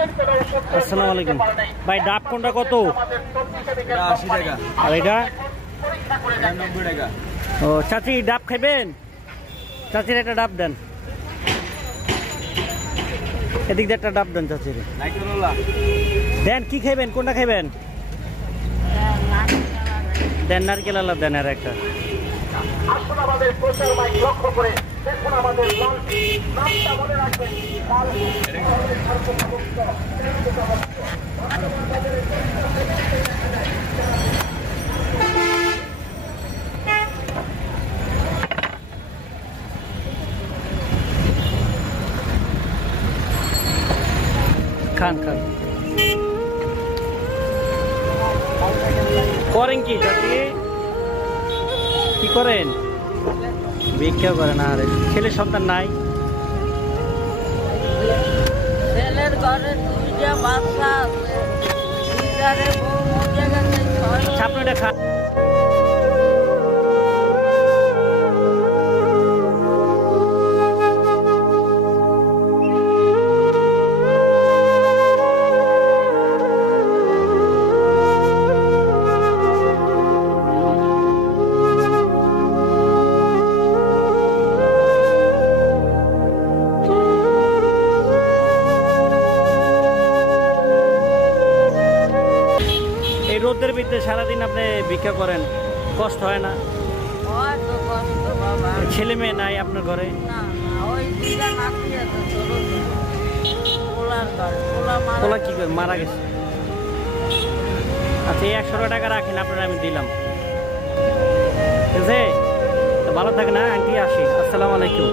আসসালামু আলাইকুম ভাই, ডাব কোনটা কত? 80 টাকা। আর এটা 90 টাকা। ও চাচি, ডাব খাইবেন? চাচির একটা ডাব দেন, এদিক দিয়ে একটা ডাব দেন চাচির। দেন, কি খাইবেন? কোনটা খাইবেন? দেন, নারকেল আলা দেন। আর একটা খান খান। করেন কি চাচি? কি করেন? ভিক্ষা করেন? আর ছেলে সন্তান নাই? ছেলের ঘরে 2টা বাচ্চা আছে, 2টারে বউ মরে গেছে। আপনি এটা খান। রোদের ভিতরে সারাদিন আপনি ভিক্ষা করেন, কষ্ট হয় না? হয়তো কষ্ট বাবা। ছেলে মেয়ে নাই আপনার ঘরে? না না, ওই 2টা নাতি আছে ছোট ছোট। পোলার ঘরে পোলা কি করে মারা গেছে? আচ্ছা, এই 100 টাকা রাখেন, আপনারা আমি দিলাম, ঠিক আছে? ভালো থাকেন। হ্যাঁ আন্টি, আসি। আসসালামু আলাইকুম।